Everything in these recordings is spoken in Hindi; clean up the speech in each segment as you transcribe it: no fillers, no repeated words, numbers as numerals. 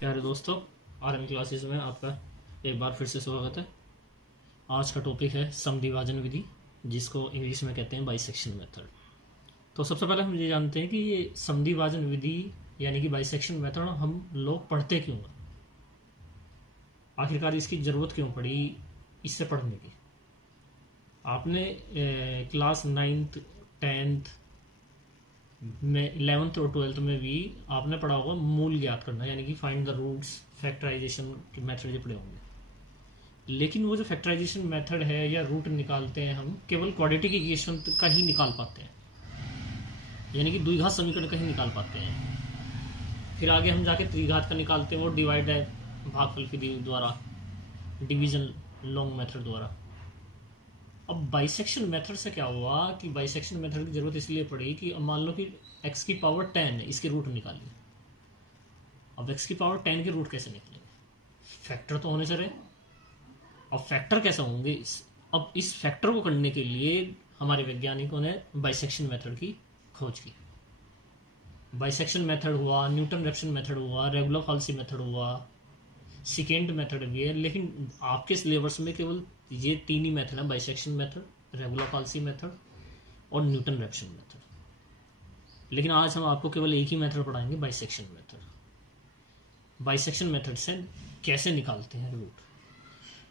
प्यारे दोस्तों, आरएम क्लासेस में आपका एक बार फिर से स्वागत है। आज का टॉपिक है समद्विभाजन विधि, जिसको इंग्लिश में कहते हैं बाइसेक्शन मेथड। तो सबसे पहले हम ये जानते हैं कि ये समद्विभाजन विधि यानी कि बाइसेक्शन मेथड हम लोग पढ़ते क्यों हैं, आखिरकार इसकी ज़रूरत क्यों पड़ी इससे पढ़ने की। आपने क्लास 9th 10th में 11th और 12th में भी आपने पढ़ा होगा मूल ज्ञात करना, यानी कि फाइंड द रूट्स, फैक्टराइजेशन के मेथड जो पढ़े होंगे। लेकिन वो जो फैक्टराइजेशन मेथड है या रूट निकालते हैं हम केवल क्वाड्रेटिक इक्वेशन का ही निकाल पाते हैं, यानी कि द्विघात समीकरण का ही निकाल पाते हैं। फिर आगे हम जाके त्रिघात का निकालते हैं, वो डिवाइड है भागफल विधि द्वारा, डिवीजन लॉन्ग मेथड द्वारा। अब बाइसेक्शन मेथड से क्या हुआ कि बाइसेक्शन मेथड की जरूरत इसलिए पड़ी कि अब मान लो कि x की पावर 10 है, इसके रूट निकालिए। अब x की पावर 10 के रूट कैसे निकलेंगे? फैक्टर तो होने चाहिए। अब फैक्टर कैसे होंगे? अब इस फैक्टर को करने के लिए हमारे वैज्ञानिकों ने बाइसेक्शन मेथड की खोज की। बाइसेक्शन मेथड हुआ, न्यूटन रेप्सन मेथड हुआ, रेगुलर फॉल्सी मेथड हुआ, सेकेंड मेथड भी है, लेकिन आपके सिलेबस में केवल ये तीन ही मेथड है: bisection method, regular falsies method और न्यूटन रेप्सन मेथड। लेकिन आज हम आपको केवल एक ही मेथड पढ़ाएंगे, बाइसेक्शन मेथड। बाइसेक्शन मेथड से कैसे निकालते हैं रूट।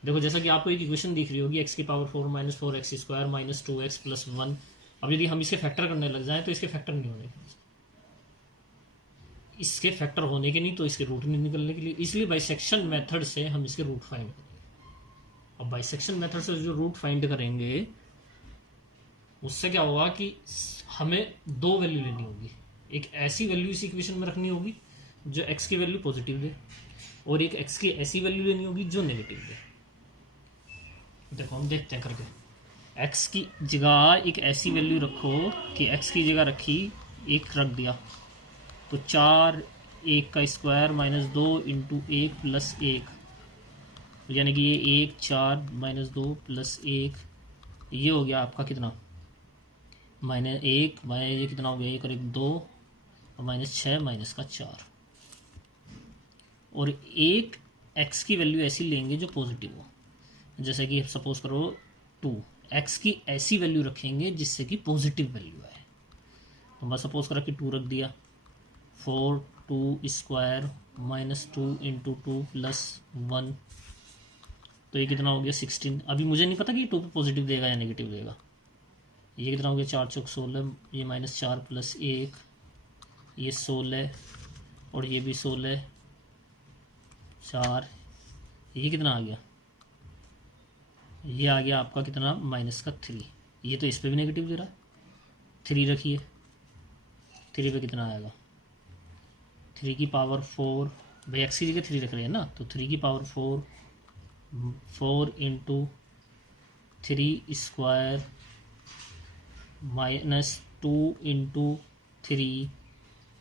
देखो, जैसा कि आपको एक इक्वेशन दिख रही होगी, x की power 4 minus 4x square minus 2x plus 1। अब यदि हम इसके फैक्टर करने लग जाए तो इसके फैक्टर नहीं होने के, इसके फैक्टर होने के नहीं तो इसके रूट नहीं निकलने के लिए, इसलिए बाइसेक्शन मेथड से हम इसके रूट फाइंड करेंगे। अब बाइसेक्शन मेथड से जो रूट फाइंड करेंगे उससे क्या होगा कि हमें दो वैल्यू लेनी होगी। एक ऐसी वैल्यू इस इक्वेशन में रखनी होगी जो x की वैल्यू पॉजिटिव दे, और एक x की ऐसी वैल्यू लेनी होगी जो नेगेटिव दे। देखो हम देखते हैं करके। x की जगह एक ऐसी वैल्यू रखो कि x की जगह रखी, एक रख दिया तो 4 1 का स्क्वायर माइनस 2 इंटू 1 प्लस 1, यानी कि ये 1 4 माइनस 2 प्लस 1, ये हो गया आपका कितना, माइनस 1, माइनस ये कितना हो गया, 1 और 1 2, और माइनस 6 माइनस का 4। और एक x की वैल्यू ऐसी लेंगे जो पॉजिटिव हो, जैसे कि सपोज करो 2, x की ऐसी वैल्यू रखेंगे जिससे कि पॉजिटिव वैल्यू है। तो मैं सपोज करा कि 2 रख दिया, 4 2 स्क्वायर माइनस 2 इंटू 2 प्लस 1, तो ये कितना हो गया 16। अभी मुझे नहीं पता कि 2 पे पॉजिटिव देगा या नेगेटिव देगा। ये कितना हो गया 4 चौक 16, ये माइनस 4 प्लस 1, ये 16, और ये भी 16 4, ये कितना आ गया, ये आ गया आपका कितना माइनस का 3। ये तो इस पर भी नेगेटिव दे रहा है, 3 रखिए, 3 पे कितना आएगा, 3 की पावर 4, भाई एक्स की जगह 3 रख रहे हैं ना, तो 3 की power 4 into 3 square minus 2 into 3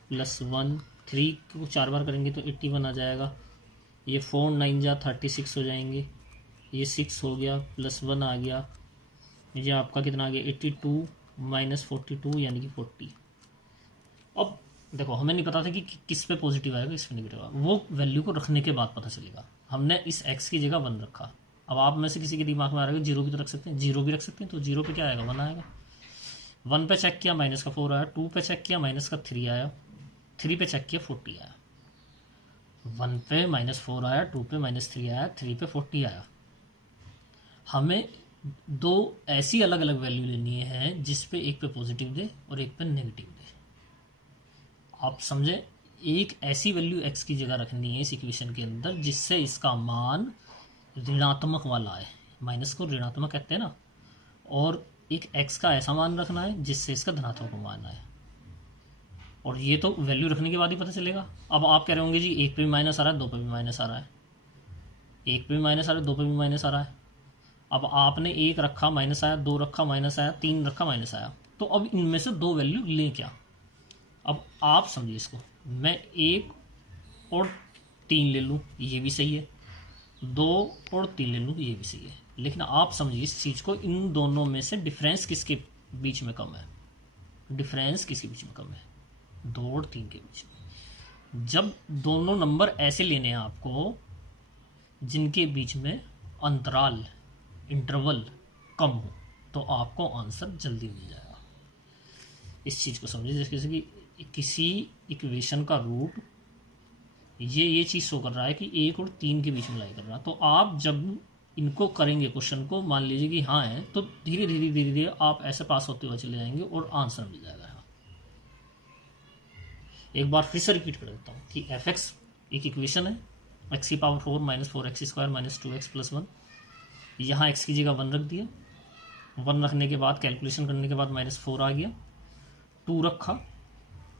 plus 1, 3 को 4 बार करेंगे तो 81 आ जाएगा। ये 4 9 जा 36 हो जाएंगे, ये 6 हो गया प्लस 1 आ गया, ये आपका कितना आ गया 82 माइनस 42 यानी कि 40। अब देखो, हमें नहीं पता था कि किस पे पॉजिटिव आएगा किस पे नेगेटिव आएगा, वो वैल्यू को रखने के बाद पता चलेगा। हमने इस x की जगह 1 रखा। अब आप में से किसी के दिमाग में आ रहा है 0 भी तो रख सकते हैं, 0 भी रख सकते हैं, तो 0 पे क्या आएगा 1 आएगा। 1 पे चेक किया माइनस का 4 आया, 2 पे चेक किया माइनस का 3 आया, 3 पे चेक किया 40 आया। 1 पे माइनस 4 आया, 2 पे माइनस 3 आया, 3 पे 40 आया। हमें दो ऐसी अलग अलग वैल्यू लेनी है जिस पे एक पे पॉजिटिव दे और एक पे नेगेटिव दे। आप समझे, एक ऐसी वैल्यू x की जगह रखनी है इस इक्वेशन के अंदर जिससे इसका मान ऋणात्मक वाला है, माइनस को ऋणात्मक कहते हैं ना, और एक x का ऐसा मान रखना है जिससे इसका धनात्मक मान आए। और ये तो वैल्यू रखने के बाद ही पता चलेगा। अब आप कह रहे होंगे जी 1 पे भी माइनस आ रहा है, 2 पे भी माइनस आ रहा है, 1 पे भी माइनस आ रहा है, 2 पे भी माइनस आ रहा है। अब आपने 1 रखा माइनस आया, 2 रखा माइनस आया, 3 रखा माइनस आया, तो अब इनमें से 2 वैल्यू लें क्या। अब आप समझिए इसको, मैं 1 और 3 ले लूँ ये भी सही है, 2 और 3 ले लूँ ये भी सही है, लेकिन आप समझिए इस चीज़ को, इन दोनों में से डिफरेंस किसके बीच में कम है, डिफरेंस किसके बीच में कम है, 2 और 3 के बीच में। जब दोनों नंबर ऐसे लेने हैं आपको जिनके बीच में अंतराल, इंटरवल कम हो, तो आपको आंसर जल्दी मिल जाएगा। इस चीज़ को समझिए, जैसे कि किसी इक्वेशन का रूट ये चीज़ शो कर रहा है कि 1 और 3 के बीच में लाई कर रहा है, तो आप जब इनको करेंगे क्वेश्चन को, मान लीजिए कि हाँ है, तो धीरे धीरे धीरे धीरे आप ऐसे पास होते हुए चले जाएंगे और आंसर मिल जाएगा। यहाँ एक बार फिर से रिपीट कर देता हूँ कि एफ एक्स एक इक्वेशन है, एक्स की power 4 minus 4x square minus 2x plus 1। यहाँ एक्स की जगह 1 रख दिया, 1 रखने के बाद कैलकुलेशन करने के बाद -4 आ गया, 2 रखा,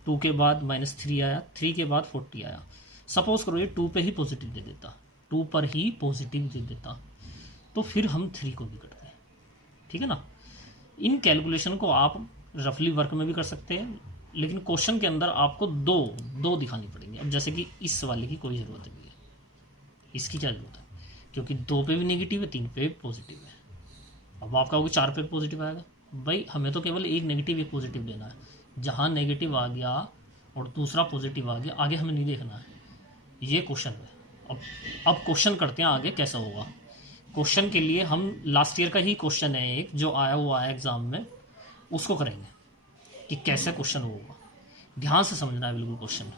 2 के बाद -3 आया, 3 के बाद 40 आया। सपोज करो ये 2 पे ही पॉजिटिव दे देता, 2 पर ही पॉजिटिव दे देता, तो फिर हम 3 को भी करते हैं, ठीक है ना। इन कैलकुलेशन को आप रफली वर्क में भी कर सकते हैं, लेकिन क्वेश्चन के अंदर आपको दो दिखानी पड़ेंगी। अब जैसे कि इस वाले की कोई ज़रूरत नहीं है, इसकी क्या जरूरत है, क्योंकि 2 पे भी नेगेटिव है, 3 पे भी पॉजिटिव है। अब आप कहोगे 4 पे पॉजिटिव आएगा, भाई हमें तो केवल एक नेगेटिव एक पॉजिटिव लेना है। जहाँ नेगेटिव आ गया और दूसरा पॉजिटिव आ गया, आगे हमें नहीं देखना है, ये क्वेश्चन है। अब क्वेश्चन करते हैं आगे कैसा होगा। क्वेश्चन के लिए हम लास्ट ईयर का ही क्वेश्चन है एक जो आया हुआ है एग्जाम में, उसको करेंगे कि कैसे क्वेश्चन होगा। ध्यान से समझना है बिल्कुल क्वेश्चन।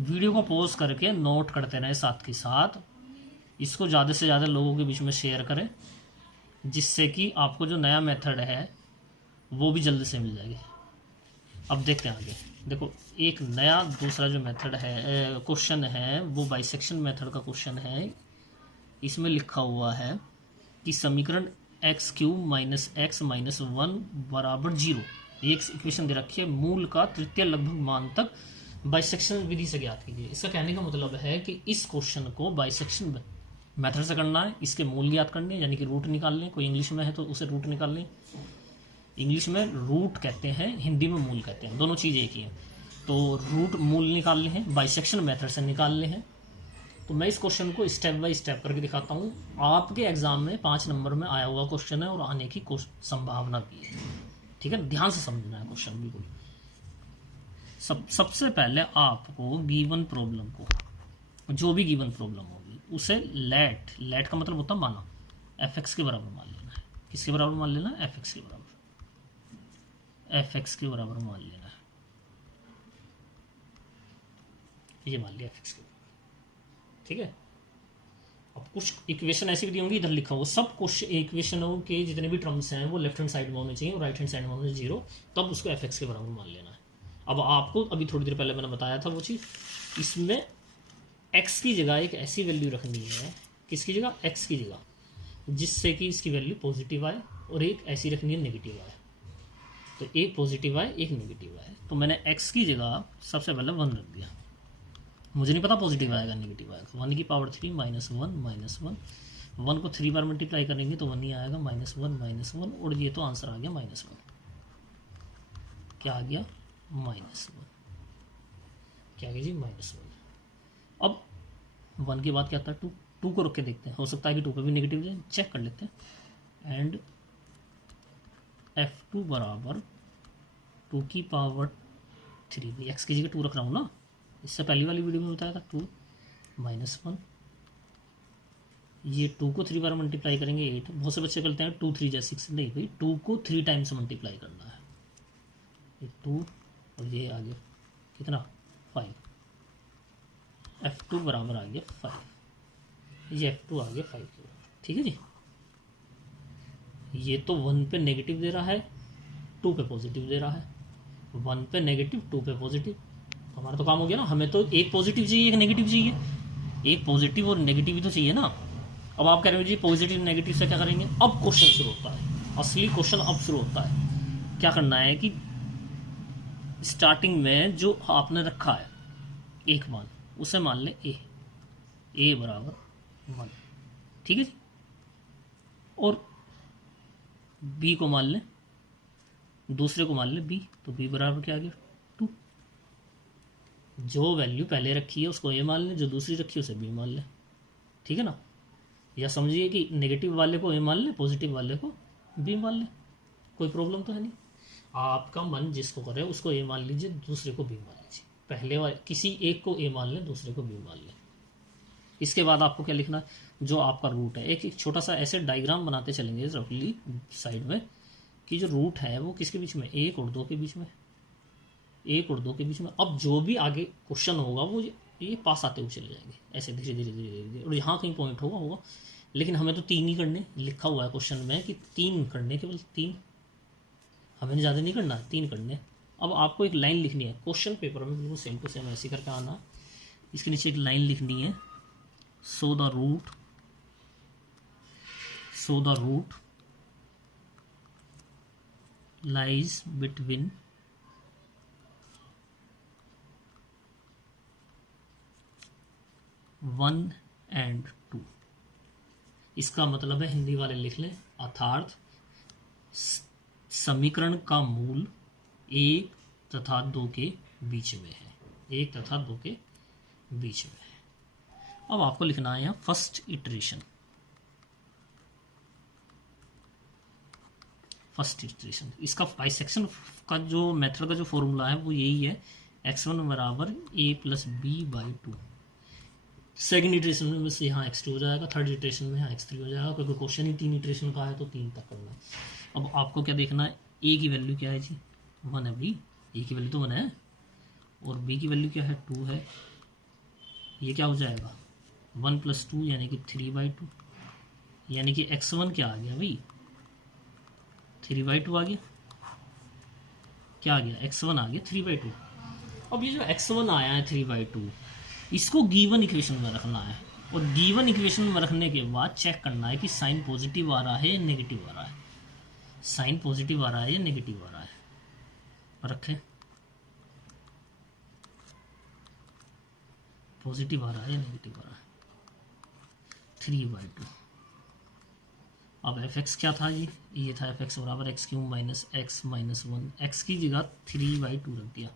वीडियो को पॉज करके नोट करते रहें साथ के साथ, इसको ज़्यादा से ज़्यादा लोगों के बीच में शेयर करें, जिससे कि आपको जो नया मेथड है वो भी जल्दी से मिल जाएगी। अब देखते हैं आगे। देखो एक नया दूसरा जो मेथड है, क्वेश्चन है, वो बाइसेक्शन मेथड का क्वेश्चन है। इसमें लिखा हुआ है कि समीकरण x cube minus x minus 1 बराबर 0, एक इक्वेशन दे रखी है, मूल का तृतीय लगभग मान तक बाइसेक्शन विधि से ज्ञात कीजिए। इसका कहने का मतलब है कि इस क्वेश्चन को बाइसेक्शन मेथड से करना है, इसके मूल ज्ञात करने, यानी कि रूट निकाल लें। कोई इंग्लिश में है तो उसे रूट निकाल लें, इंग्लिश में रूट कहते हैं, हिंदी में मूल कहते हैं, दोनों चीज़ एक ही है। तो रूट मूल निकालने हैं, बाइसेक्शन मेथड से निकालने हैं। तो मैं इस क्वेश्चन को स्टेप बाय स्टेप करके दिखाता हूँ। आपके एग्जाम में 5 नंबर में आया हुआ क्वेश्चन है और आने की संभावना भी है, ठीक है। ध्यान से समझना है क्वेश्चन बिल्कुल। सबसे पहले आपको गिवन प्रॉब्लम को, जो भी गिवन प्रॉब्लम होगी उसे लेट का मतलब होता है माना, एफ एक्स के बराबर मान लेना है। किसके बराबर मान लेना है? एफ एक्स के बराबर, एफ एक्स के बराबर मान लेना है। ये मान लिया एफ एक्स के बराबर, ठीक है। अब कुछ इक्वेशन ऐसी भी होंगी, इधर लिखा होगा सब क्वेश्चन इक्वेशनों के जितने भी टर्म्स हैं वो लेफ्ट हैंड साइड में होने चाहिए और राइट हैंड साइड में होने चाहिए 0, तब उसको एफ एक्स के बराबर मान लेना है। अब आपको अभी थोड़ी देर पहले मैंने बताया था वो चीज़, इसमें एक्स की जगह एक ऐसी वैल्यू रखनी है, किसकी जगह? एक्स की जगह, जिससे कि इसकी वैल्यू पॉजिटिव आए, और एक ऐसी रखनी है नेगेटिव आए। तो एक पॉजिटिव आए एक नेगेटिव आए। तो मैंने एक्स की जगह सबसे पहले 1 रख दिया, मुझे नहीं पता पॉजिटिव आएगा नेगेटिव आएगा। 1 की पावर 3 -1 -1, 1 को 3 बार मल्टीप्लाई करेंगे तो 1 ही आएगा, -1 और ये तो आंसर आ गया -1। क्या आ गया? -1। क्या आ गया जी? -1। अब 1 के बाद क्या आता है? 2 को रख के देखते हैं, हो सकता है कि 2 पे भी नेगेटिव जाए, चेक कर लेते हैं। एंड F2 बराबर 2 की पावर 3, एक्स की जगह 2 रख रहा हूँ ना, इससे पहली वाली वीडियो में बताया था 2 -1। ये 2 को 3 बार मल्टीप्लाई करेंगे 8। बहुत से बच्चे करते हैं 2 3 जा 6, नहीं भाई 2 को 3 टाइम्स मल्टीप्लाई करना है। ये 2 और ये आ गया कितना? 5। F2 बराबर आ गया 5, ये F2 आ गया 5, ठीक है जी। ये तो 1 पे नेगेटिव दे रहा है, 2 पे पॉजिटिव दे रहा है। 1 पे नेगेटिव, 2 पे पॉजिटिव, तो हमारा तो काम हो गया ना। हमें तो एक पॉजिटिव चाहिए एक नेगेटिव चाहिए, एक पॉजिटिव और नेगेटिव ही तो चाहिए ना। अब आप कह रहे हो जी पॉजिटिव नेगेटिव से क्या करेंगे? अब क्वेश्चन शुरू होता है, असली क्वेश्चन अब शुरू होता है। क्या करना है कि स्टार्टिंग में जो आपने रखा है एक मान, उसे मान ले ए बराबर 1, ठीक है जी। और बी को मान लें, दूसरे को मान लें बी, तो बी बराबर क्या आ गया? 2। जो वैल्यू पहले रखी है उसको ए मान लें, जो दूसरी रखी है उसे बी मान लें, ठीक है ना। या समझिए कि नेगेटिव वाले को ए मान लें, पॉजिटिव वाले को बी मान लें, कोई प्रॉब्लम तो है नहीं। आपका मन जिसको करे उसको ए मान लीजिए, दूसरे को बी मान लीजिए, पहले वाले किसी एक को ए मान लें, दूसरे को बी मान लें। इसके बाद आपको क्या लिखना है, जो आपका रूट है, एक छोटा सा ऐसे डायग्राम बनाते चलेंगे रफली साइड में कि जो रूट है वो किसके बीच में, 1 और 2 के बीच में, 1 और 2 के बीच में। अब जो भी आगे क्वेश्चन होगा वो ये पास आते हुए चले जाएंगे ऐसे धीरे धीरे धीरे धीरे, और यहाँ कहीं पॉइंट होगा। लेकिन हमें तो 3 ही करने, लिखा हुआ है क्वेश्चन में कि 3 करने, केवल 3, हमें ज़्यादा नहीं करना, 3 करने। अब आपको एक लाइन लिखनी है क्वेश्चन पेपर में, बिल्कुल सेम टू सेम ऐसे करके आना। इसके नीचे एक लाइन लिखनी है, so the root lies between 1 and 2। इसका मतलब है, हिंदी वाले लिख लें, अर्थात समीकरण का मूल 1 तथा 2 के बीच में है, 1 तथा 2 के बीच में है। अब आपको लिखना है यहाँ फर्स्ट इटरेशन। इसका बाइसेक्शन का जो मेथड का जो फॉर्मूला है वो यही है, x1 बराबर a+b/2। सेकेंड इटरेशन में से यहाँ x2 हो जाएगा, थर्ड इटरेशन में यहाँ x3 हो जाएगा, क्योंकि क्वेश्चन ही 3 इटरेशन का है तो 3 तक करना है। अब आपको क्या देखना है, a की वैल्यू क्या है जी, 1 है भाई, a की वैल्यू तो 1 है, और b की वैल्यू क्या है, 2 है। ये क्या हो जाएगा, 1 + 2 यानी कि 3/2, यानी कि x1 क्या आ गया भाई, 3/2 आ गया। क्या आ गया, x1 आ गया 3/2। अब ये जो x1 आया है 3/2, इसको गिवन इक्वेशन में रखना है, और गिवन इक्वेशन में रखने के बाद चेक करना है कि साइन पॉजिटिव आ रहा है या नेगेटिव आ रहा है, साइन पॉजिटिव आ रहा है या नेगेटिव आ रहा है। रखें, पॉजिटिव आ रहा है या नेगेटिव आ रहा है, 3/2। अब fx क्या था जी, ये था fx बराबर x³ - x - 1, x की जगह 3/2 रख दिया,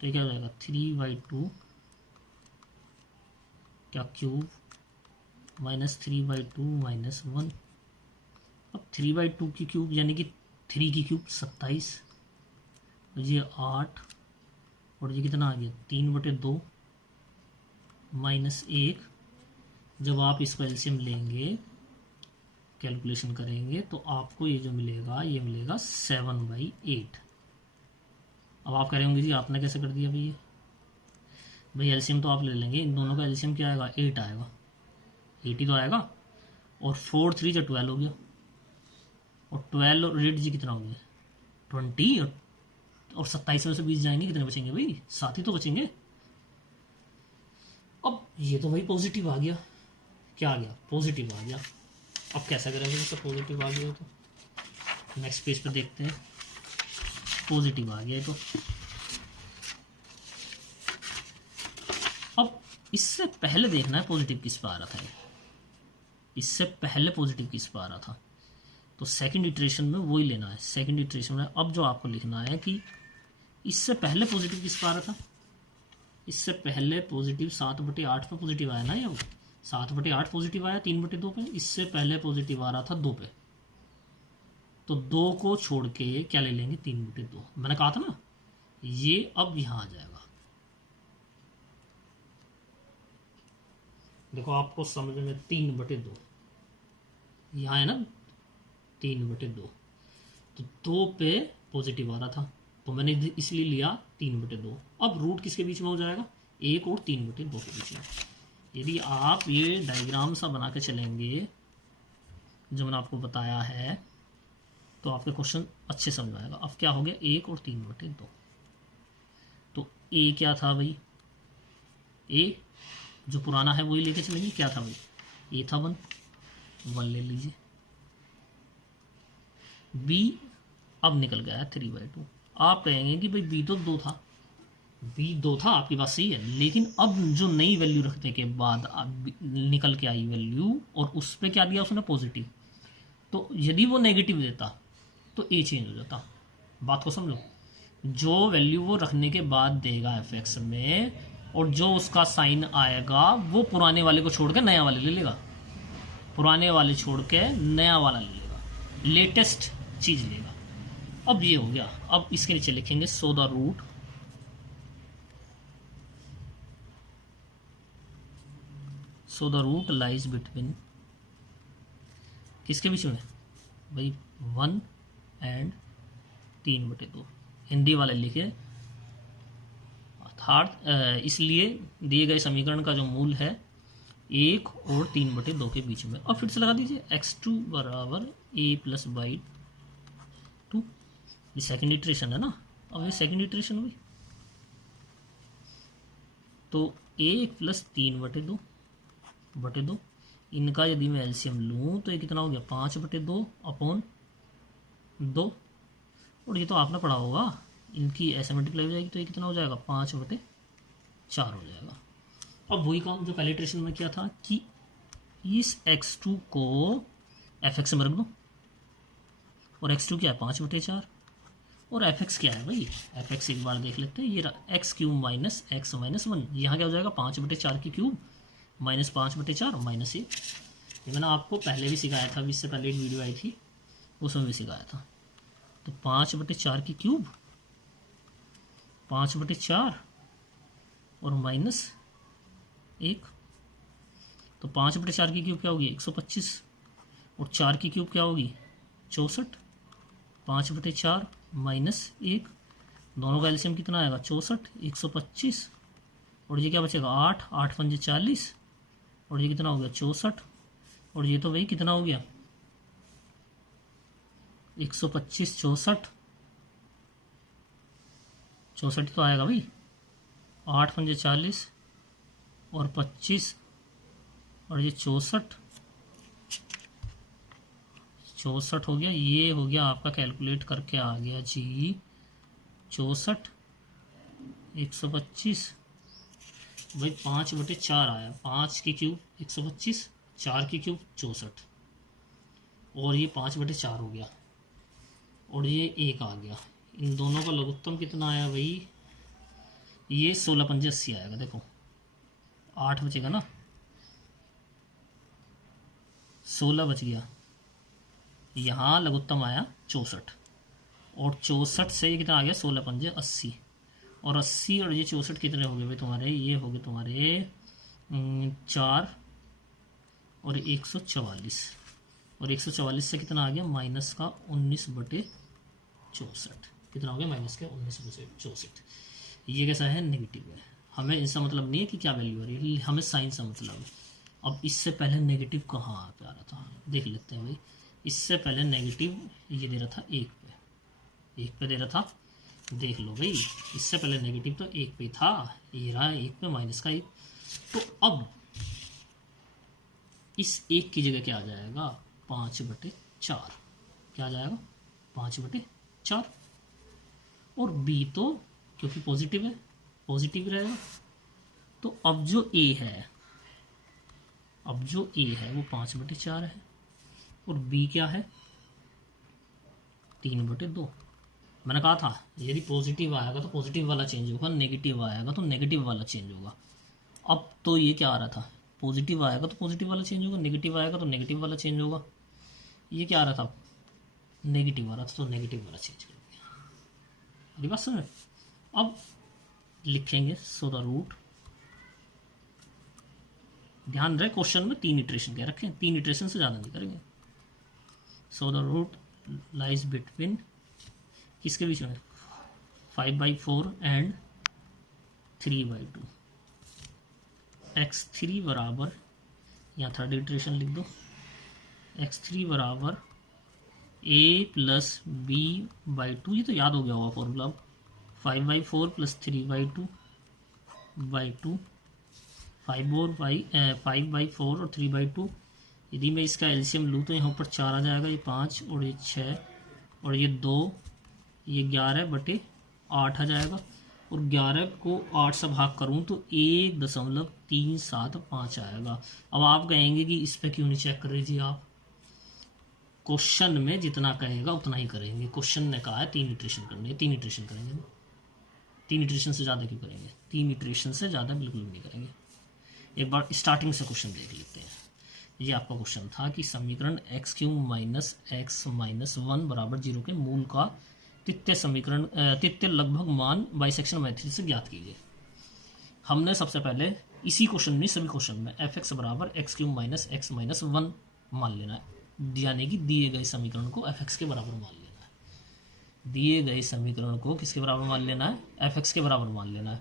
तो ये क्या हो जाएगा, 3/2 क्या क्यूब माइनस 3/2 - 1। अब 3/2 की क्यूब यानी कि 3 की क्यूब 27, ये 8, और ये कितना आ गया, 3/2 -1। जब आप इसका एलसीएम लेंगे, कैलकुलेशन करेंगे, तो आपको ये जो मिलेगा, ये मिलेगा 7/8। अब आप कह रहे होंगे जी आपने कैसे कर दिया भाई एलसीएम तो आप ले लेंगे, इन दोनों का एलसीएम क्या आएगा, 8 आएगा, 8 ही तो आएगा, और 4 3 जो 12 हो गया, और 12 और 8 जी कितना हो गया, 20, और 27 में से 20 जाएंगे, कितने बचेंगे भाई, 7 ही तो बचेंगे। अब ये तो भाई पॉजिटिव आ गया, क्या आ गया, पॉजिटिव आ गया। अब कैसा करेंगे, इसका पॉजिटिव आ गया तो नेक्स्ट पेज पे देखते हैं, पॉजिटिव आ गया तो। अब इससे पहले देखना है पॉजिटिव किस पर आ रहा था, इससे पहले पॉजिटिव किस पर आ रहा था, तो सेकंड इटरेशन में वही लेना है, सेकंड इटरेशन में। अब जो आपको लिखना है कि इससे पहले पॉजिटिव किस पर आ रहा था, इससे पहले पॉजिटिव 7/8 पे पॉजिटिव आया ना, ये 7/8 पॉजिटिव आया 3/2 पे, इससे पहले पॉजिटिव आ रहा था 2 पे, तो 2 को छोड़ के क्या ले लेंगे, 3/2। मैंने कहा था ना, ये अब यहां आ जाएगा। देखो आपको समझ में, 3/2 यहाँ है ना, 3/2, तो 2 पे पॉजिटिव आ रहा था, तो मैंने इसलिए लिया 3/2। अब रूट किसके बीच में हो जाएगा, 1 और 3/2 के बीच में। यदि आप ये डायग्राम सा बना के चलेंगे जो मैंने आपको बताया है, तो आपके क्वेश्चन अच्छे समझ आएगा। अब क्या हो गया, 1 और 3/2, तो ए क्या था भाई, ए जो पुराना है वही लेके चलेंगे, क्या था भाई, ए था 1 ले लीजिए, बी अब निकल गया है 3/2। आप कहेंगे कि भाई बी तो 2 था, बी 2 था, आपकी बात सही है, लेकिन अब जो नई वैल्यू रखने के बाद अब निकल के आई वैल्यू, और उस पर क्या दिया उसने, पॉजिटिव, तो यदि वो नेगेटिव देता तो ए चेंज हो जाता। बात को समझो, जो वैल्यू वो रखने के बाद देगा एफएक्स में, और जो उसका साइन आएगा वो पुराने वाले को छोड़ के नया वाले ले लेगा, पुराने वाले छोड़ के नया वाला ले लेगा, लेटेस्ट चीज लेगा। अब ये हो गया। अब इसके नीचे लिखेंगे so the root so the root lies between, किसके बीच में भाई, 1 एंड 3/2। हिंदी वाले लिखे अर्थात इसलिए दिए गए समीकरण का जो मूल है 1 और 3/2 के बीच में। और फिर से लगा दीजिए x2 बराबर a प्लस बाई 2, ये सेकेंड इटरेशन है ना। अब ये सेकेंड इटरेशन हुई तो 1 प्लस 3/2 इनका यदि मैं एलसीएम लूँ तो ये कितना हो गया, 5/2 अपॉन 2। और ये तो आपने पढ़ा होगा, इनकी ऐसे मल्टीप्लाई हो जाएगी तो ये कितना हो जाएगा, 5/4 हो जाएगा। अब वही काम जो पहले इटरेशन में किया था कि इस x2 को fx में रख दो, और x2 क्या है, 5/4, और fx क्या है भाई, fx एक बार देख लेते हैं, ये x³ माइनस x माइनस 1, यहाँ क्या हो जाएगा, 5/4 की क्यूब माइनस 5/4 माइनस 1। ये मैंने आपको पहले भी सिखाया था, इससे पहले एक वीडियो आई थी उसमें भी सिखाया था। तो 5/4 की क्यूब 5/4 और माइनस 1, तो 5/4 की क्यूब क्या होगी, 125, और 4 की क्यूब क्या होगी, 64। 5/4 माइनस 1, दोनों का एलसीएम कितना आएगा, 64, 125, और ये क्या बचेगा, 8, 8 पंजे 40, और ये कितना हो गया, 64, और ये तो भाई कितना हो गया, 125, 64, 64 तो आएगा भाई, 8 पंजे 40 और 25, और ये 64 हो गया। ये हो गया आपका, कैलकुलेट करके आ गया जी 64, 125 भाई, 5/4 आया, 5 की क्यूब 125, 4 की क्यूब 64, और ये 5/4 हो गया, और ये 1 आ गया। इन दोनों का लघुत्तम कितना आया भाई, ये 16 पंजे 80 आएगा। देखो 8 बचेगा ना, 16 बच गया, यहाँ लघुत्तम आया 64, और 64 से ये कितना आ गया, 16 पंजे 80, और 80 और ये 64 कितने हो गए भाई तुम्हारे, ये हो गए तुम्हारे 4 और 144, और 144 से कितना आ गया, माइनस का 19/64, कितना हो गया, माइनस के 19/64। ये कैसा है, नेगेटिव है। हमें इसका मतलब नहीं है कि क्या वैल्यू आ रही है, हमें साइन से मतलब है। अब इससे पहले नेगेटिव कहाँ पे आ रहा था, देख लेते हैं भाई। इससे पहले नेगेटिव ये दे रहा था 1 पे दे रहा था, देख लो भाई। इससे पहले नेगेटिव तो 1 पे था, ये रहा 1 पे माइनस का 1। तो अब इस 1 की जगह क्या आ जाएगा, 5/4, क्या आ जाएगा, 5/4, और b तो क्योंकि पॉजिटिव है, पॉजिटिव रहेगा। तो अब जो a है, वो 5/4 है, और b क्या है, 3/2। मैंने कहा था यदि पॉजिटिव आएगा तो पॉजिटिव वाला चेंज होगा, नेगेटिव आएगा तो नेगेटिव वाला चेंज होगा। अब तो ये क्या आ रहा था, पॉजिटिव आएगा तो पॉजिटिव वाला चेंज होगा, नेगेटिव आएगा तो नेगेटिव वाला चेंज होगा। ये क्या आ रहा था, नेगेटिव आ रहा था तो नेगेटिव वाला चेंज कर दिया। अभी बात समझ। अब लिखेंगे सो द रूट, ध्यान रहे क्वेश्चन में 3 इटरेशन क्या रखें, 3 इटरेशन से ज़्यादा नहीं करेंगे। So the root lies between, किसके बीच में, 5/4 एंड 3/2। x3 बराबर, यहाँ थर्ड इटरेशन लिख दो, x3 बराबर a प्लस b/2, ये तो याद हो गया होगा फॉर्मूला। 5/4 प्लस 3/2 5/4 और 3/2। यदि मैं इसका एलसीएम लूँ तो यहाँ ऊपर 4 आ जाएगा, ये 5 और ये 6 और ये 2, ये 11/8 आ जाएगा, और 11 को 8 से भाग करूँ तो 1.375 आएगा। अब आप कहेंगे कि इस पर क्यों नहीं चेक कर रही आप, क्वेश्चन में जितना कहेगा उतना ही करेंगे। क्वेश्चन ने कहा है 3 इटरेशन करनी है, 3 इटरेशन करेंगे, 3 इटरेशन से ज़्यादा क्यों करेंगे, 3 इटरेशन से ज़्यादा बिल्कुल भी नहीं करेंगे। एक बार स्टार्टिंग से क्वेश्चन देख लेते हैं। ये आपका क्वेश्चन था कि समीकरण x³ माइनस x माइनस 1 बराबर 0 के मूल का तृतीय लगभग मान बाइसेक्शन मेथड से ज्ञात कीजिए। हमने सबसे पहले इसी क्वेश्चन में, सभी क्वेश्चन में एफ एक्स बराबर x cube minus x minus one मान लेना है, यानी कि दिए गए समीकरण को एफ एक्स के बराबर मान लेना है। दिए गए समीकरण को किसके बराबर मान लेना है? एफ एक्स के बराबर मान लेना है।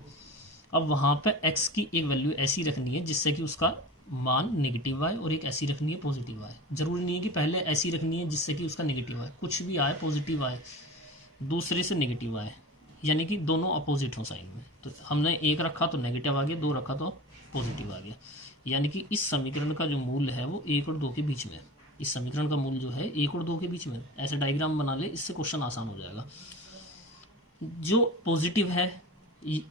अब वहाँ पे एक्स की एक वैल्यू ऐसी रखनी है जिससे कि उसका मान नेगेटिव आए और एक ऐसी रखनी है पॉजिटिव आए। जरूरी नहीं है कि पहले ऐसी रखनी है जिससे कि उसका नेगेटिव आए, कुछ भी आए पॉजिटिव आए, दूसरे से नेगेटिव आए, यानी कि दोनों अपोजिट हो साइन में। तो हमने एक रखा तो नेगेटिव आ गया, दो रखा तो पॉजिटिव आ गया, यानी कि इस समीकरण का जो मूल्य है वो एक और दो के बीच में है। इस समीकरण का मूल्य जो है एक और दो के बीच में। ऐसे डायग्राम बना ले, इससे क्वेश्चन आसान हो जाएगा। जो पॉजिटिव है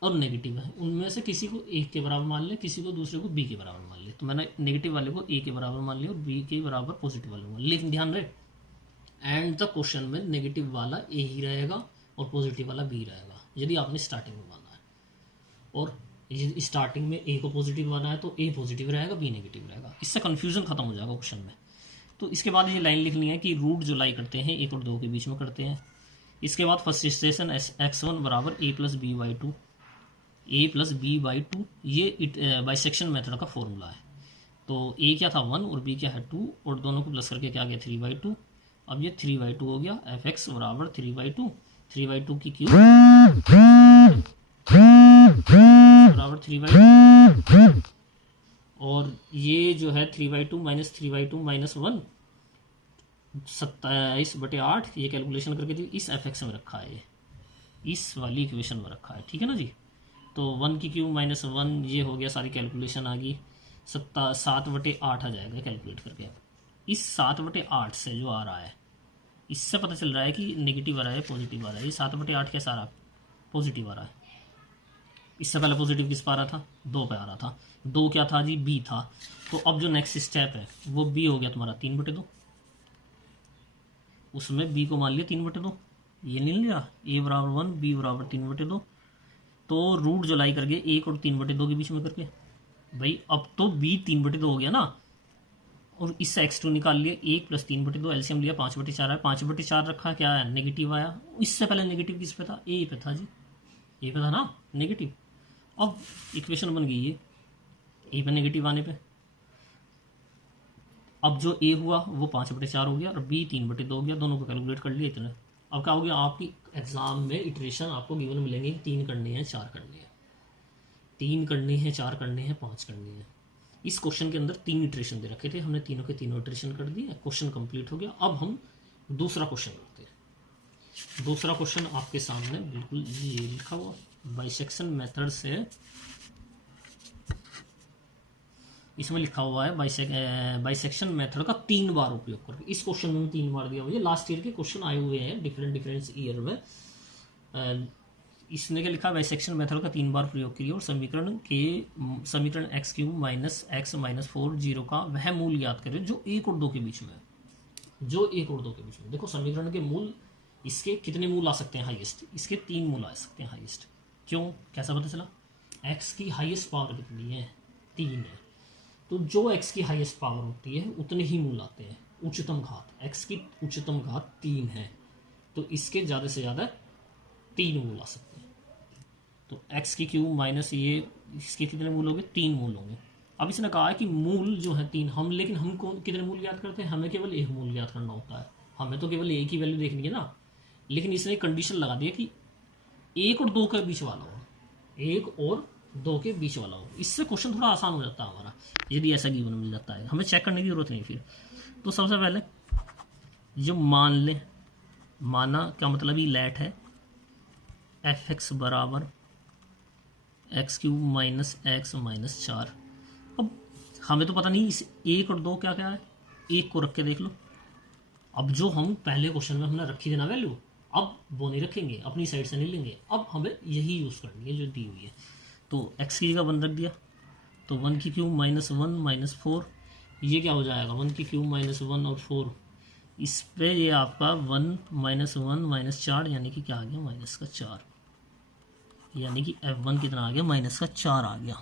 और नेगेटिव है उनमें से किसी को एक के बराबर मान ले, किसी को दूसरे को बी के बराबर मान ले। तो मैंने नेगेटिव वाले को ए के बराबर मान लिया और बी के बराबर पॉजिटिव वाले मान लिया। लेकिन ध्यान रहे, एंड द क्वेश्चन में नेगेटिव वाला ए ही रहेगा और पॉजिटिव वाला बी रहेगा, यदि आपने स्टार्टिंग में माना है। और स्टार्टिंग में ए को पॉजिटिव माना है तो ए पॉजिटिव रहेगा, बी नेगेटिव रहेगा। इससे कन्फ्यूजन खत्म हो जाएगा क्वेश्चन में। तो इसके बाद ये लाइन लिखनी है कि रूट जो लाई करते हैं एक और दो के बीच में करते हैं। इसके बाद फर्स्ट स्टेशन एक्स वन बराबर a plus b by two, a plus b by two, ये बाइसेक्शन मेथड का फॉर्मूला है। तो ए क्या था 1 और बी क्या है 2, और दोनों को प्लस करके क्या आ गया 3/2। अब ये 3/2 हो गया। एफ एक्स बराबर 3/2, 3/2 की क्यूब बराबर 3/2, और ये जो है 3/2 माइनस 3/2 माइनस 1 27/8, ये कैलकुलेशन करके थी इस एफ एक्स में रखा है, ये इस वाली इक्वेशन में रखा है, ठीक है ना जी। तो 1 की क्यूब माइनस 1 ये हो गया, सारी कैलकुलेशन आ गई, 7/8 आ जाएगा कैलकुलेट करके। इस 7/8 से जो आ रहा है इससे पता चल रहा है कि नेगेटिव आ रहा है पॉजिटिव आ रहा है। ये 7/8 कैसा आ रहा है? पॉजिटिव आ रहा है। इससे पहले पॉजिटिव किस पर आ रहा था? 2 पे आ रहा था। 2 क्या था जी? बी था। तो अब जो नेक्स्ट स्टेप है वो बी हो गया तुम्हारा 3/2, उसमें बी को मान लिया 3/2, ये नहीं लिया ए बराबर 1 बी बराबर 3/2। तो रूट जो लाई करके 1 और 3/2 के बीच में करके, भाई अब तो बी 3/2 हो गया ना, और इससे x2 निकाल लिया, 1 प्लस 3/2 एलसीएम लिया 5/4 है, 5/4 रखा, क्या है नेगेटिव आया। इससे पहले नेगेटिव किस पे था? ए पे था जी, ए पे था ना नेगेटिव। अब इक्वेशन बन गई है ए पे नेगेटिव आने पे। अब जो ए हुआ वो 5/4 हो गया और बी 3/2 हो गया, दोनों को कैलकुलेट कर लिया इतना। अब क्या हो गया, आपकी एग्जाम में इटरेशन आपको गिवन मिलेंगे, 3 करनी है 4 करनी है, 3 करनी है 4 करनी है 5 करनी है। इस क्वेश्चन के अंदर 3 इटरेशन दे रखे थे, हमने तीनों के तीनों इटरेशन कर दिए, क्वेश्चन कंप्लीट हो गया। अब हम दूसरा क्वेश्चन करते हैं। दूसरा क्वेश्चन आपके सामने बिल्कुल ये लिखा हुआ, बाइसेक्शन मेथड से, इसमें लिखा हुआ है बाइसेक्शन मेथड का 3 बार उपयोग करके। इस क्वेश्चन में 3 बार दिया हुआ है, लास्ट ईयर के क्वेश्चन आए हुए हैं डिफरेंट ईयर में। इसने क्या लिखा? बाइसेक्शन मेथड का 3 बार प्रयोग करिए और समीकरण x cube minus x minus 4 zero का वह मूल ज्ञात करें जो 1 और 2 के बीच में है, जो 1 और 2 के बीच में। देखो समीकरण के मूल, इसके कितने मूल आ सकते हैं हाईएस्ट? इसके 3 मूल आ सकते हैं हाईएस्ट। क्यों, कैसा पता चला? एक्स की हाईएस्ट पावर कितनी है? 3 है। तो जो एक्स की हाईएस्ट पावर होती है उतने ही मूल आते हैं। उच्चतम घात, एक्स की उच्चतम घात 3 है, तो इसके ज़्यादा से ज़्यादा 3 मूल आ सकते हैं। तो एक्स की क्यूब माइनस ये, इसके कितने मूल होंगे? 3 मूल होंगे। अब इसने कहा है कि मूल जो है 3, लेकिन हम कौन कितने मूल याद करते हैं? हमें केवल एक मूल याद करना होता है, हमें तो केवल एक ही वैल्यू देखनी है ना। लेकिन इसने कंडीशन लगा दिया कि 1 और 2 के बीच वाला हो, 1 और 2 के बीच वाला हो। इससे क्वेश्चन थोड़ा आसान हो जाता है हमारा, यदि ऐसा गिवन मिल जाता है, हमें चेक करने की जरूरत नहीं फिर। तो सबसे पहले जो मान ले, माना क्या मतलब ये लेट है एफ एक्स बराबर x cube minus x minus 4। अब हमें तो पता नहीं इस 1 और 2 क्या क्या है, 1 को रख के देख लो। अब जो हम पहले क्वेश्चन में हमने रखी थी ना वैल्यू, अब वो नहीं रखेंगे, अपनी साइड से नहीं लेंगे, अब हमें यही यूज़ करनी है जो दी हुई है। तो एक्स की जगह 1 रख दिया, तो 1 की क्यूब माइनस 1 माइनस 4, ये क्या हो जाएगा? 1 की क्यूब माइनस 1 और 4, इस पे ये आपका 1 माइनस 1 माइनस 4, यानी कि क्या आ गया? माइनस का 4, यानी कि F1 कितना आ गया? माइनस का 4 आ गया।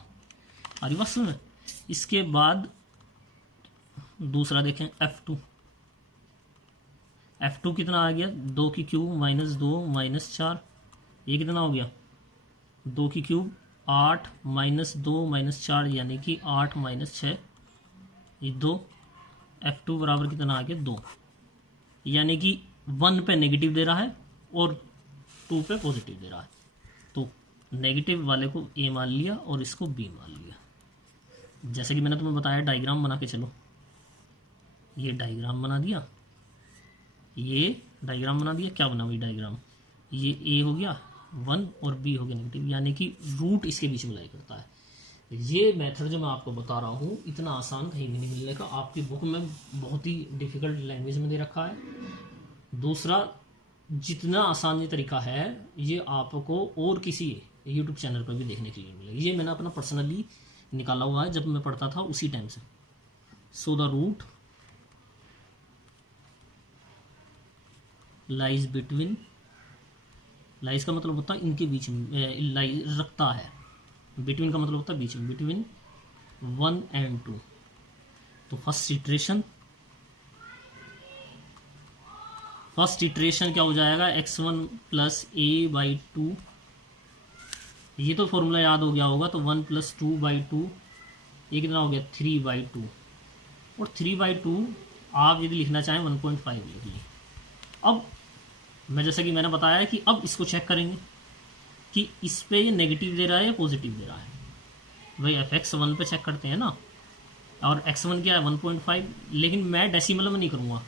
आ रही बात सुन। इसके बाद दूसरा देखें F2, F2 कितना आ गया? 2 की क्यूब माइनस 2 माइनस 4, ये कितना हो गया? 2 की क्यूब 8 माइनस 2 माइनस 4 यानी कि 8 माइनस 6 ये 2। F2 बराबर कितना आ गया 2, यानी कि 1 पे नेगेटिव दे रहा है और 2 पे पॉजिटिव दे रहा है। तो नेगेटिव वाले को A मान लिया और इसको B मान लिया। जैसे कि मैंने तुम्हें बताया डायग्राम बना के चलो, ये डायग्राम बना दिया, ये डायग्राम बना दिया, क्या बना हुई डायग्राम, ये A हो गया 1 और B हो गया नेगेटिव, यानी कि रूट इसके बीच में लाई करता है। ये मेथड जो मैं आपको बता रहा हूँ इतना आसान कहीं भी नहीं मिलने का, आपकी बुक में बहुत ही डिफिकल्ट लैंग्वेज में दे रखा है। दूसरा, जितना आसान ये तरीका है ये आपको और किसी यूट्यूब चैनल पर भी देखने के लिए मिलेगा। ये मैंने अपना पर्सनली निकाला हुआ है जब मैं पढ़ता था उसी टाइम से। So the root lies between, lies का मतलब होता है इनके बीच में, लाइज रखता है, बिटवीन का मतलब होता है बीच में, बिटवीन 1 and 2। तो फर्स्ट इटरेशन क्या हो जाएगा, x1 प्लस a/2, ये तो फॉर्मूला याद हो गया होगा। तो 1 प्लस 2/2 ये कितना हो गया 3/2, और 3/2 आप यदि लिखना चाहें 1.5 लिख लीजिए। अब मैं जैसा कि मैंने बताया कि अब इसको चेक करेंगे कि इस पे ये नेगेटिव दे रहा है या पॉजिटिव दे रहा है। भाई fx1 पे चेक करते हैं ना, और x1 क्या है 1.5, लेकिन मैं डेसिमल में नहीं करूँगा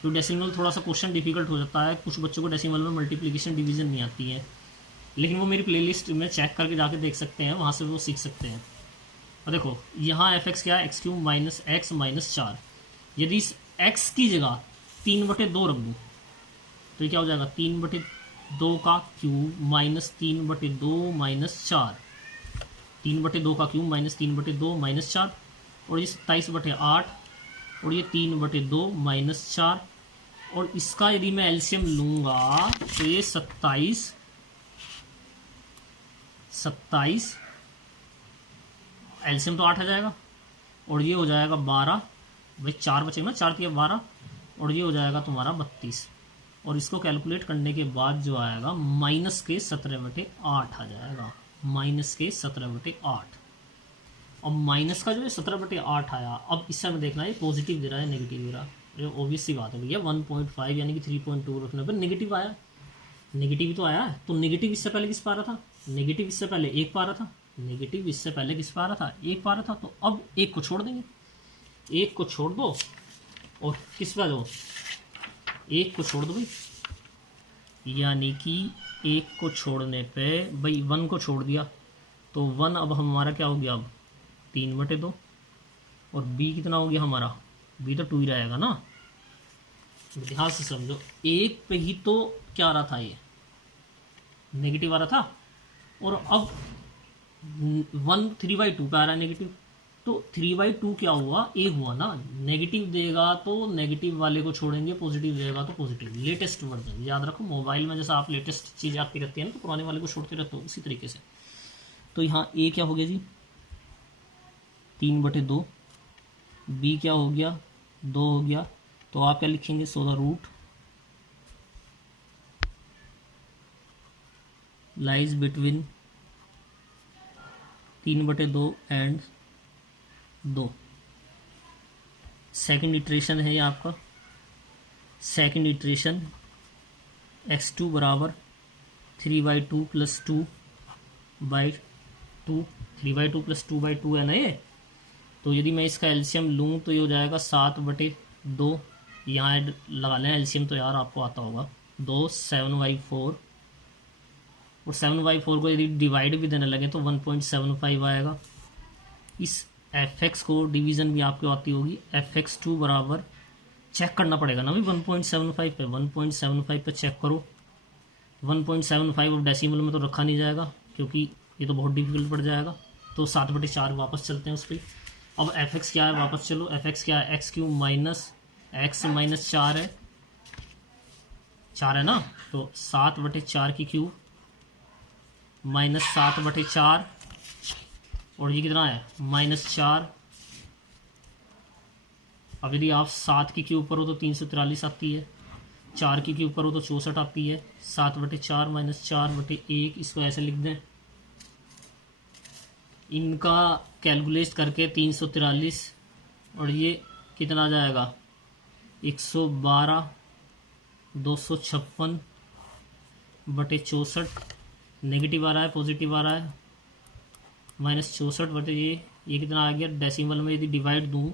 क्योंकि डेसिमल थोड़ा सा क्वेश्चन डिफिकल्ट हो जाता है। कुछ बच्चों को डेसिमल में मल्टीप्लिकेशन डिवीजन नहीं आती है, लेकिन वो मेरी प्लेलिस्ट में चेक करके जाके देख सकते हैं, वहाँ से वो सीख सकते हैं। और देखो यहाँ fx क्या है, x³ माइनस x माइनस 4। यदि इस x की जगह 3/2 रख दूँ तो ये क्या हो जाएगा 3/2 का क्यूब माइनस 3/2 माइनस 4, 3/2 का क्यूब माइनस 3/2 माइनस 4, और ये 27/8, और ये 3/2 माइनस 4, और इसका यदि मैं एलसीएम लूंगा तो ये 27 एलसीएम तो 8 आ जाएगा, और ये हो जाएगा 12, भाई 4 बचेगा ना, 4 × 12, और ये हो जाएगा तुम्हारा 32। और इसको कैलकुलेट करने के बाद जो आएगा माइनस के 17/8 आ जाएगा, माइनस के 17/8। और माइनस का जो है 17/8 आया। अब इससे हमें देखना है पॉजिटिव दे रहा है नेगेटिव दे रहा है। ये ऑब्वियस सी बात है भैया, 1.5 यानी कि 3.2 रखने पर नेगेटिव आया, नेगेटिव तो आया है। तो नेगेटिव इससे पहले किस पा रहा था, नेगेटिव इससे पहले 1 पा रहा था, नेगेटिव इससे पहले किस पा रहा था 1 पा रहा था। तो अब 1 को छोड़ देंगे, 1 को छोड़ दो और किस पा दो, 1 को छोड़ दो भाई, यानी कि 1 को छोड़ने पे भाई 1 को छोड़ दिया तो 1 अब हमारा क्या हो गया, अब 3/2, और b कितना हो गया हमारा, b तो 2 ही रहेगा ना। ध्यान से समझो, 1 पे ही तो क्या आ रहा था, ये नेगेटिव आ रहा था, और अब 1 3/2 पे आ रहा है नेगेटिव। तो 3/2 क्या हुआ, a हुआ ना। नेगेटिव देगा तो नेगेटिव वाले को छोड़ेंगे, पॉजिटिव देगा तो पॉजिटिव। लेटेस्ट वर्जन याद रखो, मोबाइल में जैसा आप लेटेस्ट चीज़ आती रहती है ना, तो पुराने वाले को छोड़ते रहते हो, उसी तरीके से। तो यहाँ a क्या हो गया जी 3/2, b क्या हो गया 2 हो गया। तो आप क्या लिखेंगे, so the root lies between 3/2 and 2। Second iteration है ये आपका, सेकेंड इटरेशन x2 बराबर 3/2 प्लस 2/2, 3/2 प्लस 2/2 है ना ये। तो यदि मैं इसका एलसीएम लूँ तो ये हो जाएगा 7/2, यहाँ लगा लें एलसीएम तो यार आपको आता होगा 2, 7/4, और 7/4 को यदि डिवाइड भी देने लगे तो 1.75 आएगा। इस fx को डिवीज़न भी आपको आती होगी, fx2 बराबर चेक करना पड़ेगा ना भाई 1.75 पे, 1.75 पे चेक करो। 1.75 अब डेसिमल में तो रखा नहीं जाएगा क्योंकि ये तो बहुत डिफिकल्ट पड़ जाएगा। तो 7/4 वापस चलते हैं उस पर। अब fx क्या है, वापस चलो, fx क्या है, x³ माइनस x माइनस 4 है, 4 है ना। तो 7/4 की क्यूब माइनस 7/4, और ये कितना है -4। अब यदि आप 7 की क्यूब करो तो 343 आती है, 4 की क्यूब करो तो 64 आती है। 7/4 -4/1, इसको ऐसे लिख दें, इनका कैलकुलेट करके 343 और ये कितना आ जाएगा 112 256 बटे 64, नेगेटिव आ रहा है पॉजिटिव आ रहा है -64 बटे ये कितना आ गया। डेसिमल में यदि डिवाइड दूँ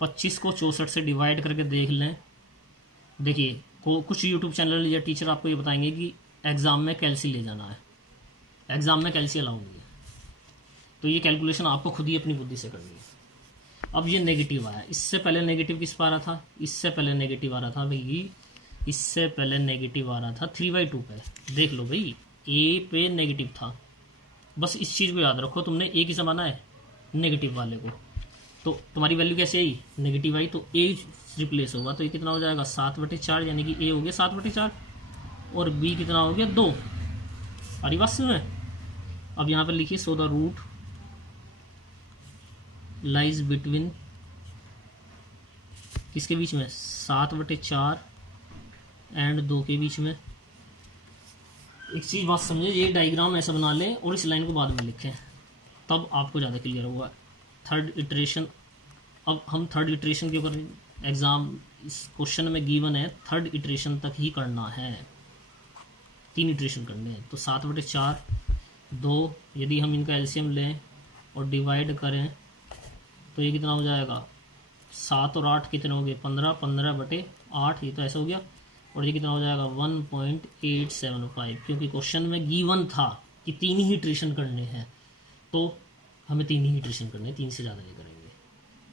25 को 64 से डिवाइड करके देख लें। देखिए कुछ यूट्यूब चैनल या टीचर आपको ये बताएंगे कि एग्ज़ाम में कैल्सी ले जाना है, एग्ज़ाम में कैल्सी अलाउ नहीं है, तो ये कैलकुलेशन आपको खुद ही अपनी बुद्धि से करनी है। अब ये नेगेटिव आया, इससे पहले नेगेटिव किस पर आ रहा था, इससे पहले नेगेटिव आ रहा था भाई, इससे पहले नेगेटिव आ रहा था 3/2 पे। देख लो भाई ए पे नेगेटिव था, बस इस चीज़ को याद रखो, तुमने ए की समाना है नेगेटिव वाले को, तो तुम्हारी वैल्यू कैसे आई नेगेटिव आई, तो ए रिप्लेस होगा, तो ये कितना हो जाएगा 7/4, यानी कि ए हो गया 7/4 और बी कितना हो गया 2। अरे बात सुन रहे, अब यहाँ पर लिखिए so the root lies between किसके बीच में 7/4 एंड 2 के बीच में। एक चीज़ बात समझे, ये डायग्राम ऐसा बना लें और इस लाइन को बाद में लिखें, तब आपको ज़्यादा क्लियर होगा। थर्ड इटरेशन, अब हम थर्ड इटरेशन के ऊपर एग्ज़ाम इस क्वेश्चन में गिवन है, थर्ड इटरेशन तक ही करना है, 3 इटरेशन करने हैं। तो 7/4 2, यदि हम इनका एलसीएम लें और डिवाइड करें तो ये कितना हो जाएगा 7 और 8 कितने हो गए 15, 15/8, ये तो ऐसा हो गया, और ये कितना हो जाएगा 1.875, क्योंकि क्वेश्चन में गिवन था कि 3 ही इटरेशन करने हैं, तो हमें 3 ही इटरेशन करने हैं, 3 से ज़्यादा नहीं करेंगे।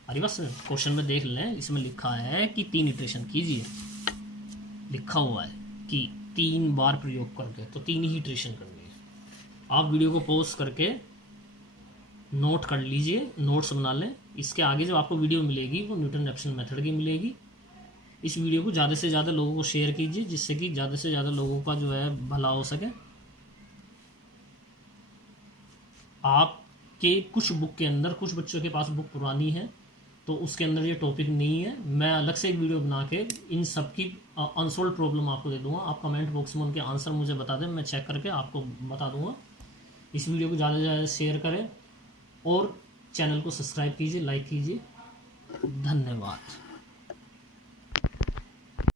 अरे बस क्वेश्चन में देख लें, इसमें लिखा है कि 3 इटरेशन कीजिए, लिखा हुआ है कि 3 बार प्रयोग करके, तो 3 ही इटरेशन करनी है। आप वीडियो को पॉज करके नोट कर लीजिए, नोट्स बना लें, इसके आगे जो आपको वीडियो मिलेगी वो न्यूटन-रैप्सन मेथड की मिलेगी। इस वीडियो को ज़्यादा से ज़्यादा लोगों को शेयर कीजिए, जिससे कि ज़्यादा से ज़्यादा लोगों का जो है भला हो सके। आपके कुछ बुक के अंदर, कुछ बच्चों के पास बुक पुरानी है तो उसके अंदर ये टॉपिक नहीं है, मैं अलग से एक वीडियो बना के इन सब की अनसोल्व प्रॉब्लम आपको दे दूंगा। आप कमेंट बॉक्स में उनके आंसर मुझे बता दें, मैं चेक करके आपको बता दूंगा। इस वीडियो को ज़्यादा से ज़्यादा शेयर करें और चैनल को सब्सक्राइब कीजिए, लाइक कीजिए। धन्यवाद।